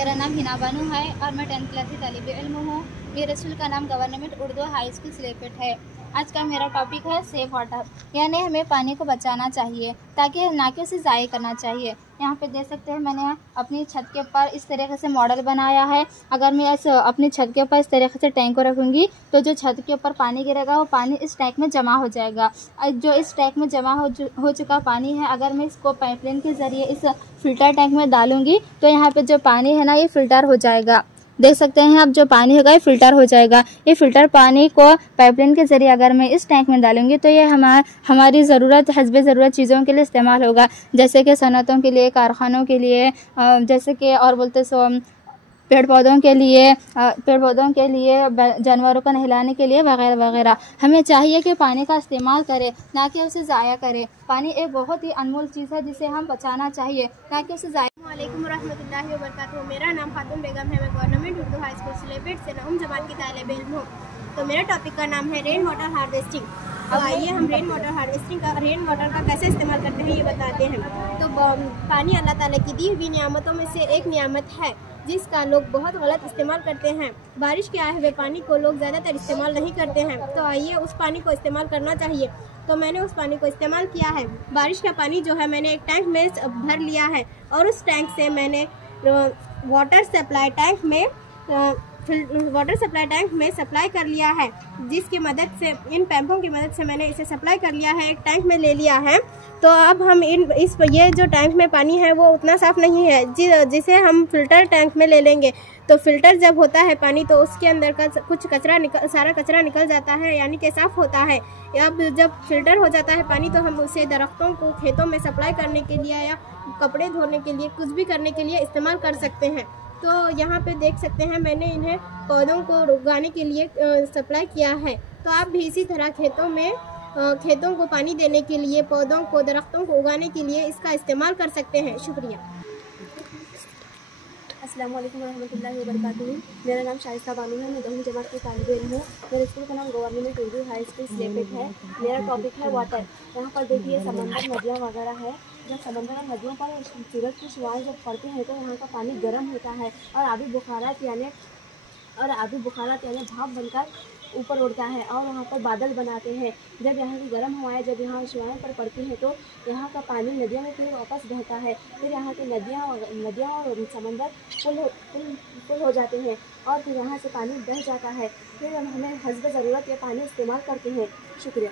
मेरा नाम हिना बानू है और मैं 10th क्लास की तालिब इल्म हूँ। मेरे स्कूल का नाम गवर्नमेंट उर्दू हाई स्कूल स्लेपेट है। आज का मेरा टॉपिक है सेव वाटर, यानी हमें पानी को बचाना चाहिए ताकि ना कि उसे ज़ाया करना चाहिए। यहाँ पे देख सकते हैं मैंने अपनी छत के ऊपर इस तरीके से मॉडल बनाया है। अगर मैं अपनी छत के ऊपर इस तरीके से टैंक को रखूँगी तो जो छत के ऊपर पानी गिरेगा वो पानी इस टैंक में जमा हो जाएगा। जो इस टैंक में जमा हो चुका पानी है, अगर मैं इसको पाइपलाइन के ज़रिए इस फ़िल्टर टैंक में डालूँगी तो यहाँ पे जो पानी है ना ये फ़िल्टर हो जाएगा। देख सकते हैं आप, जो पानी होगा ये फ़िल्टर हो जाएगा। ये फ़िल्टर पानी को पाइपलाइन के ज़रिए अगर मैं इस टैंक में डालूंगी तो ये हमारी ज़रूरत हस्बे ज़रूरत चीज़ों के लिए इस्तेमाल होगा, जैसे कि सनतों के लिए, कारखानों के लिए, जैसे कि और बोलते सो पेड़ पौधों के लिए, जानवरों को नहलाने के लिए वगैरह वगैरह। हमें चाहिए कि पानी का इस्तेमाल करें, ना कि उसे ज़ाया करें। पानी एक बहुत ही अनमोल चीज़ है जिसे हम बचाना चाहिए, ना कि उसे ज़ाया। अस्सलामुअलैकुम रहमतुल्लाहि व बरकातुहू। मेरा नाम खातून बेगम है। मैं गवर्नमेंट उर्दू हाई स्कूल स्लेपेट से 9वीं जमात की तालिब इल्म हूँ। तो मेरा टॉपिक का नाम है रेन वाटर हार्वेस्टिंग। तो आइए हम रेन वाटर का कैसे इस्तेमाल करते हैं ये बताते हैं। तो पानी अल्लाह ताला की दी हुई नियामतों में से एक नियामत है जिसका लोग बहुत गलत इस्तेमाल करते हैं। बारिश के आए हुए पानी को लोग ज़्यादातर इस्तेमाल नहीं करते हैं, तो आइए उस पानी को इस्तेमाल करना चाहिए। तो मैंने उस पानी को इस्तेमाल किया है। बारिश का पानी जो है मैंने एक टैंक में भर लिया है और उस टैंक से मैंने वाटर सप्लाई टैंक में सप्लाई कर लिया है, जिसकी मदद से इन पैंपों की मदद से मैंने इसे सप्लाई कर लिया है, एक टैंक में ले लिया है। तो अब हम ये जो टैंक में पानी है वो उतना साफ़ नहीं है जिसे हम फ़िल्टर टैंक में ले लेंगे। तो फ़िल्टर जब होता है पानी तो उसके अंदर का सारा कचरा निकल जाता है, यानी कि साफ़ होता है। अब जब फ़िल्टर हो जाता है पानी तो हम उसे दरख्तों को खेतों में सप्लाई करने के लिए या कपड़े धोने के लिए, कुछ भी करने के लिए इस्तेमाल कर सकते हैं। तो यहाँ पे देख सकते हैं मैंने इन्हें पौधों को उगाने के लिए सप्लाई किया है। तो आप भी इसी तरह खेतों को पानी देने के लिए, पौधों को, दरख्तों को उगाने के लिए इसका इस्तेमाल कर सकते हैं। शुक्रिया। अस्सलाम वालेकुम रहमतुल्लाहि व बरकातुहू। मेरा नाम शाइस्ता बानू है। मैं 10वीं जमात की तालिब इल्म हूँ। मेरे स्कूल का नाम गवर्नमेंट उर्दू हाई स्कूल स्लेपेट है। मेरा टॉपिक है वाटर। यहाँ पर देखिए समंदर, नदियाँ वगैरह है। जब समंदर और नदियों पर सूरज की शुआएं जब पड़ती हैं तो यहाँ का पानी गर्म होता है और आबी बुखारात यानी भाप बनकर ऊपर उड़ता है और वहाँ पर बादल बनाते हैं। जब यहाँ की गर्म हवाएं जब यहाँ शुआएं पर पड़ती हैं तो यहाँ का पानी नदियों में फिर वापस बहता है। फिर यहाँ की नदियाँ और समंदर फुल हो जाते हैं और फिर यहाँ से पानी बह जाता है। फिर हमें हस्ब ज़रूरत ये पानी इस्तेमाल करते हैं। शुक्रिया।